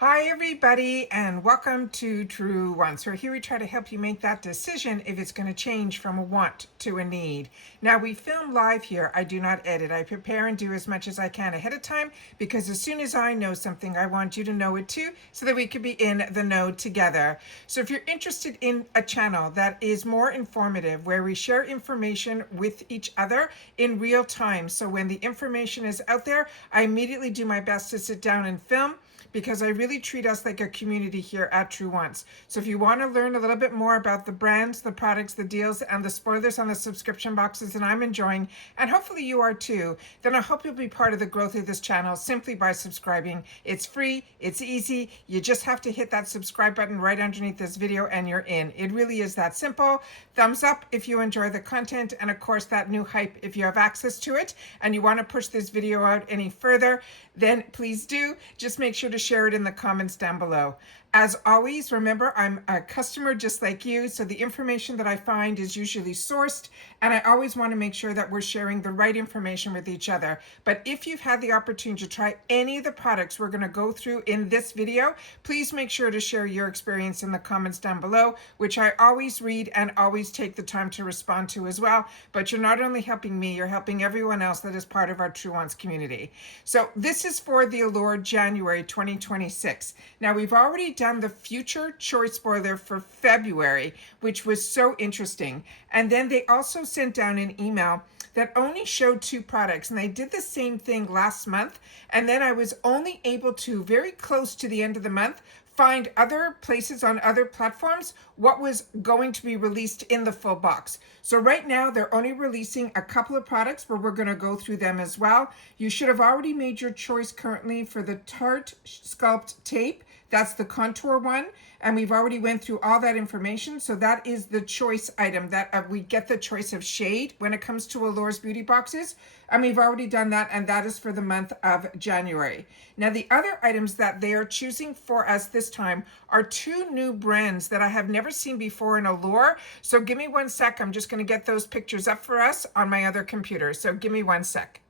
Hi everybody and welcome to True Wants, where here we try to help you make that decision if it's going to change from a want to a need. Now we film live here. I do not edit. I prepare and do as much as I can ahead of time because as soon as I know something, I want you to know it too so that we could be in the know together. So if you're interested in a channel that is more informative, where we share information with each other in real time, so when the information is out there, I immediately do my best to sit down and film, because I really treat us like a community here at True Wants. So if you want to learn a little bit more about the brands, the products, the deals, and the spoilers on the subscription boxes that I'm enjoying, and hopefully you are too, then I hope you'll be part of the growth of this channel simply by subscribing. It's free, it's easy, you just have to hit that subscribe button right underneath this video and you're in. It really is that simple. Thumbs up if you enjoy the content, and of course that new hype if you have access to it and you want to push this video out any further, then please do. Just make sure to share it in the comments down below. As always, remember, I'm a customer just like you, so the information that I find is usually sourced, and I always want to make sure that we're sharing the right information with each other. But if you've had the opportunity to try any of the products we're going to go through in this video, please make sure to share your experience in the comments down below, which I always read and always take the time to respond to as well. But you're not only helping me, you're helping everyone else that is part of our True Wants community. So this is for the Allure January 2026. Now we've already done the future choice spoiler for February, which was so interesting. And then they also sent down an email that only showed 2 products, and they did the same thing last month. And then I was only able to, very close to the end of the month, find other places on other platforms what was going to be released in the full box. So right now they're only releasing a couple of products, but we're going to go through them as well. You should have already made your choice currently for the Tarte Sculpt Tape. That's the contour one, and we've already went through all that information. So that is the choice item that we get the choice of shade when it comes to Allure's beauty boxes, and we've already done that, and that is for the month of January. Now the other items that they are choosing for us this time are 2 new brands that I have never seen before in Allure. So give me 1 sec. I'm just going to get those pictures up for us on my other computer. So give me 1 sec.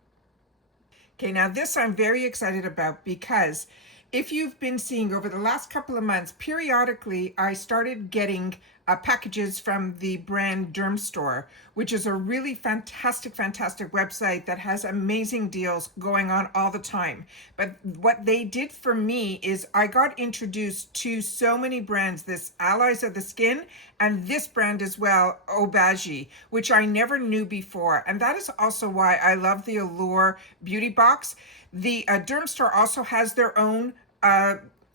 Okay, now this I'm very excited about because if you've been seeing over the last couple of months, periodically I started getting packages from the brand Derm Store, which is a really fantastic website that has amazing deals going on all the time. But what they did for me is I got introduced to so many brands, this Allies of the Skin and this brand as well, Obagi, which I never knew before. And that is also why I love the Allure Beauty Box. The Derm Store also has their own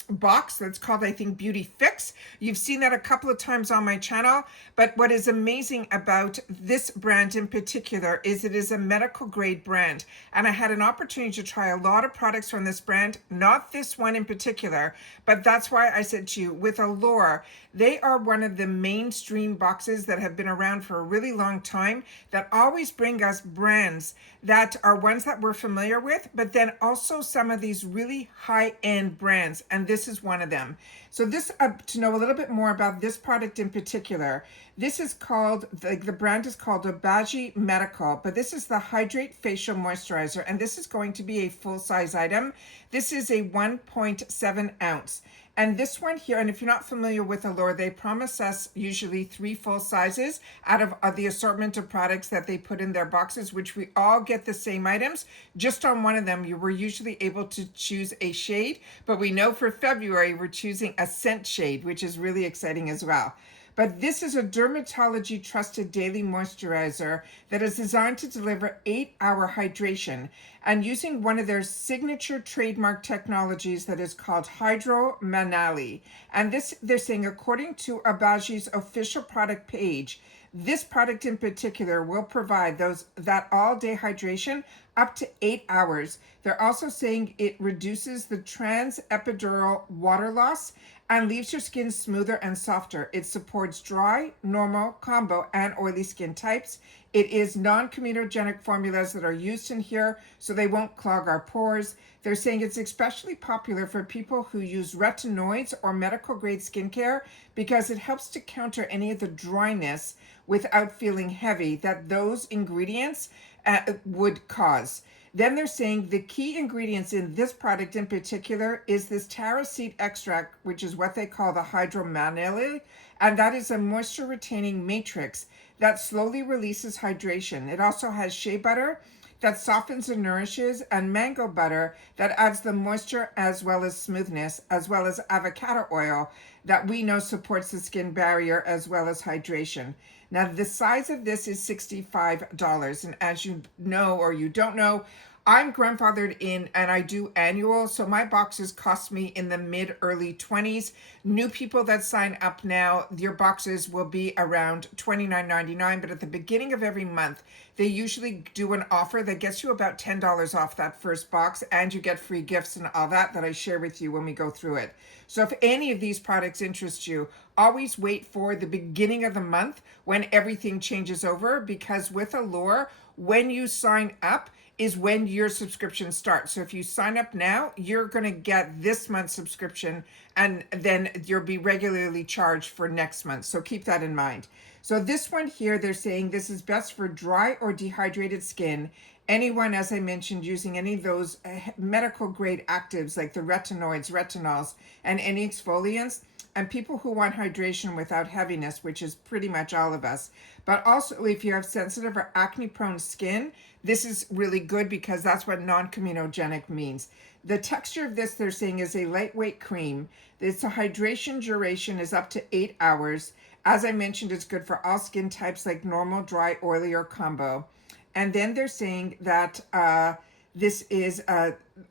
box that's called, I think, Beauty Fix. You've seen that a couple of times on my channel, but what is amazing about this brand in particular is it is a medical grade brand, and I had an opportunity to try a lot of products from this brand, not this one in particular, but that's why I said to you, with Allure, they are one of the mainstream boxes that have been around for a really long time that always bring us brands that are ones that we're familiar with, but then also some of these really high-end brands, and this is one of them. So this, to know a little bit more about this product in particular, this is called, the brand is called Obagi Medical, but this is the Hydrate Facial Moisturizer, and this is going to be a full-size item. This is a 1.7 ounce. And this one here, and if you're not familiar with Allure, they promise us usually 3 full sizes out of the assortment of products that they put in their boxes, which we all get the same items. Just on one of them, you were usually able to choose a shade, but we know for February, we're choosing a scent shade, which is really exciting as well. But this is a dermatology trusted daily moisturizer that is designed to deliver 8-hour hydration, and using one of their signature trademark technologies that is called Hydro Manali. And this, they're saying, according to Obagi's official product page, this product in particular will provide that all-day hydration up to 8 hours. They're also saying it reduces the transepidural water loss and leaves your skin smoother and softer. It supports dry, normal, combo, and oily skin types. It is non-comedogenic formulas that are used in here, so they won't clog our pores. They're saying it's especially popular for people who use retinoids or medical grade skincare because it helps to counter any of the dryness without feeling heavy that those ingredients would cause. Then they're saying the key ingredients in this product in particular is this taro seed extract, which is what they call the hydromanile, and that is a moisture retaining matrix that slowly releases hydration. It also has shea butter that softens and nourishes, and mango butter that adds the moisture as well as smoothness, as well as avocado oil that we know supports the skin barrier as well as hydration. Now, the size of this is $65. And as you know, or you don't know, I'm grandfathered in and I do annual. So my boxes cost me in the mid early 20s. New people that sign up now, your boxes will be around $29.99. But at the beginning of every month, they usually do an offer that gets you about $10 off that first box, and you get free gifts and all that I share with you when we go through it. So if any of these products interest you, always wait for the beginning of the month when everything changes over, because with Allure, when you sign up is when your subscription starts. So if you sign up now, you're going to get this month's subscription, and then you'll be regularly charged for next month. So keep that in mind. So this one here, they're saying this is best for dry or dehydrated skin. Anyone, as I mentioned, using any of those medical grade actives like the retinoids, retinols, and any exfoliants, and people who want hydration without heaviness, which is pretty much all of us. But also if you have sensitive or acne prone skin, this is really good because that's what non-comedogenic means. The texture of this, they're saying, is a lightweight cream. Its hydration duration is up to 8 hours. As I mentioned, it's good for all skin types like normal, dry, oily, or combo. And then they're saying that this is,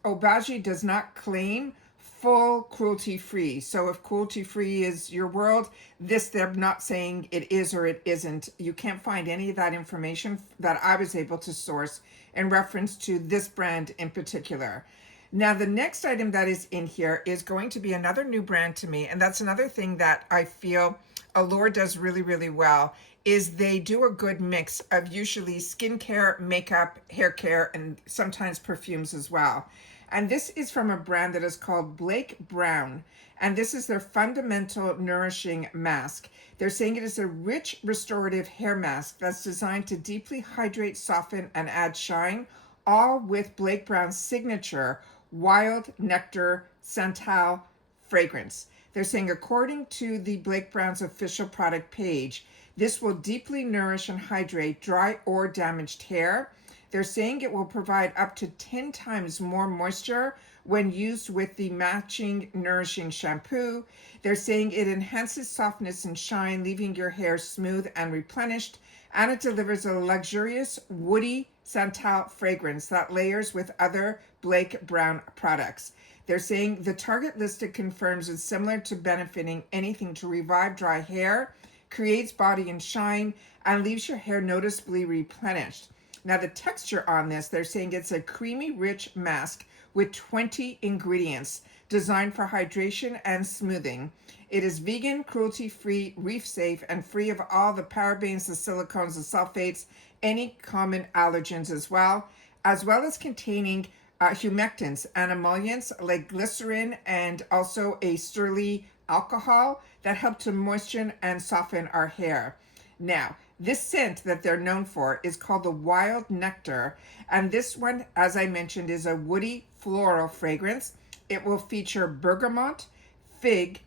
Obagi does not claim full cruelty-free. So if cruelty-free is your world, this they're not saying it is or it isn't. You can't find any of that information that I was able to source in reference to this brand in particular. Now, the next item that is in here is going to be another new brand to me, and that's another thing that I feel Allure does really, really well, is they do a good mix of usually skincare, makeup, hair care, and sometimes perfumes as well. And this is from a brand that is called Blake Brown. And this is their Fundamental Nourishing Mask. They're saying it is a rich restorative hair mask that's designed to deeply hydrate, soften, and add shine, all with Blake Brown's signature Wild Nectar Santal fragrance. They're saying, according to the Blake Brown's official product page, this will deeply nourish and hydrate dry or damaged hair. They're saying it will provide up to 10 times more moisture when used with the matching nourishing shampoo. They're saying it enhances softness and shine, leaving your hair smooth and replenished. And it delivers a luxurious woody santal fragrance that layers with other Blake Brown products. They're saying the target listed confirms it's similar to benefiting anything to revive dry hair, creates body and shine, and leaves your hair noticeably replenished. Now, the texture on this, they're saying it's a creamy, rich mask with 20 ingredients designed for hydration and smoothing. It is vegan, cruelty-free, reef-safe, and free of all the parabens, the silicones, the sulfates, any common allergens as well as containing humectants and emollients like glycerin and also a sterling alcohol that help to moisten and soften our hair. Now, this scent that they're known for is called the Wild Nectar, and this one, as I mentioned, is a woody floral fragrance. It will feature bergamot, fig,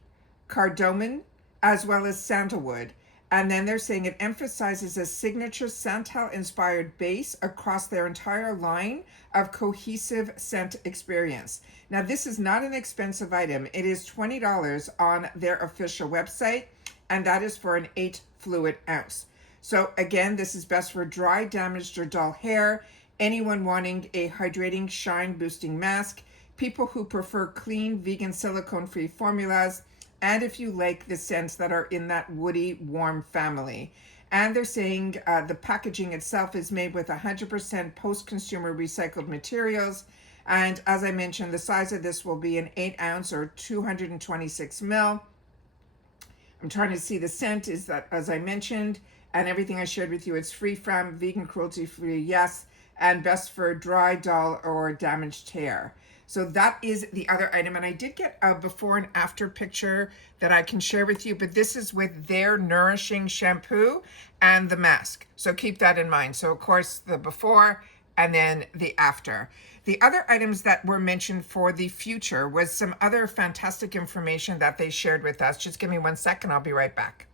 cardamom, as well as sandalwood. And then they're saying it emphasizes a signature Santal-inspired base across their entire line of cohesive scent experience. Now, this is not an expensive item. It is $20 on their official website, and that is for an 8 fluid ounce. So again, this is best for dry, damaged, or dull hair, anyone wanting a hydrating, shine-boosting mask, people who prefer clean, vegan, silicone-free formulas, and if you like the scents that are in that woody, warm family. And they're saying the packaging itself is made with 100% post-consumer recycled materials. And as I mentioned, the size of this will be an 8 ounce or 226 ml. I'm trying to see the scent is that, as I mentioned, and everything I shared with you, it's free from, vegan, cruelty-free, yes, and best for dry, dull, or damaged hair. So that is the other item. And I did get a before and after picture that I can share with you, but this is with their nourishing shampoo and the mask. So keep that in mind. So of course the before and then the after. The other items that were mentioned for the future was some other fantastic information that they shared with us. Just give me 1 second, I'll be right back.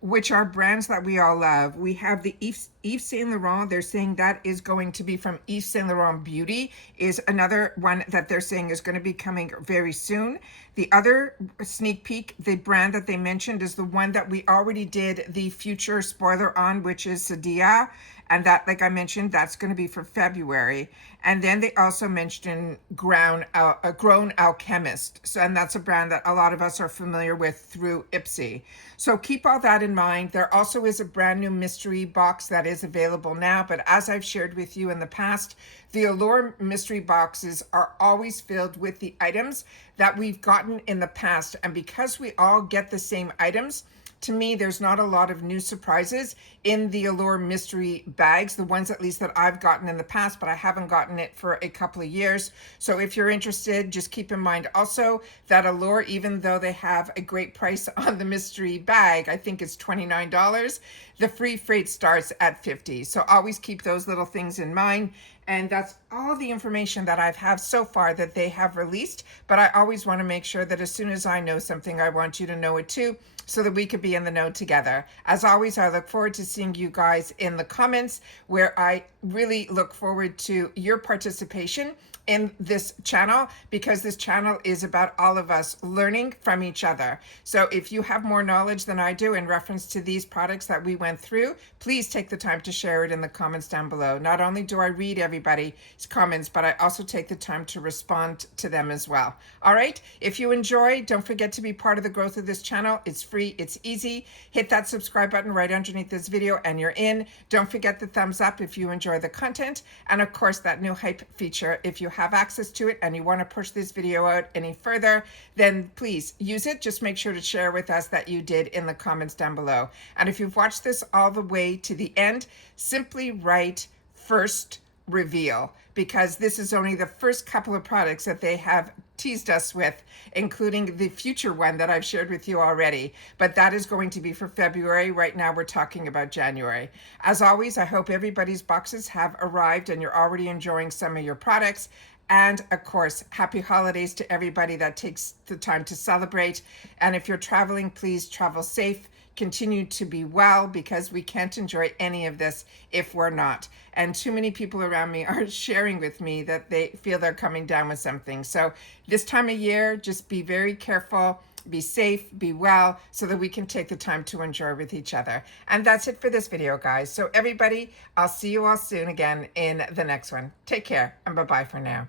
Which are brands that we all love. We have the Yves Saint Laurent. They're saying that is going to be from Yves Saint Laurent Beauty, is another one that they're saying is going to be coming very soon. The other sneak peek, the brand that they mentioned, is the one that we already did the future spoiler on, which is Sadia. And that, like I mentioned, that's going to be for February. And then they also mentioned Grown Alchemist. So, and that's a brand that a lot of us are familiar with through Ipsy. So keep all that in mind. There also is a brand new mystery box that is available now. But as I've shared with you in the past, the Allure mystery boxes are always filled with the items that we've gotten in the past. And because we all get the same items, to me, there's not a lot of new surprises in the Allure mystery bags, the ones at least that I've gotten in the past, but I haven't gotten it for a couple of years. So if you're interested, just keep in mind also that Allure, even though they have a great price on the mystery bag, I think it's $29, the free freight starts at $50. So always keep those little things in mind. And that's all the information that I've had so far that they have released. But I always want to make sure that as soon as I know something, I want you to know it too, so that we could be in the know together. As always, I look forward to seeing you guys in the comments, where I really look forward to your participation in this channel, because this channel is about all of us learning from each other. So if you have more knowledge than I do in reference to these products that we went through, please take the time to share it in the comments down below. Not only do I read everybody's comments, but I also take the time to respond to them as well. All right, if you enjoy, don't forget to be part of the growth of this channel. It's free, it's easy. Hit that subscribe button right underneath this video and you're in. Don't forget the thumbs up if you enjoy the content, and of course that new hype feature. If you have access to it and you want to push this video out any further, then please use it. Just make sure to share with us that you did in the comments down below. And if you've watched this all the way to the end, simply write first reveal, because this is only the first couple of products that they have teased us with, including the future one that I've shared with you already. But that is going to be for February. Right now we're talking about January. As always, I hope everybody's boxes have arrived and you're already enjoying some of your products. And of course, happy holidays to everybody that takes the time to celebrate. And if you're traveling, please travel safe. Continue to be well, because we can't enjoy any of this if we're not. And too many people around me are sharing with me that they feel they're coming down with something. So this time of year, just be very careful, be safe, be well, so that we can take the time to enjoy with each other. And that's it for this video, guys. So everybody, I'll see you all soon again in the next one. Take care and bye-bye for now.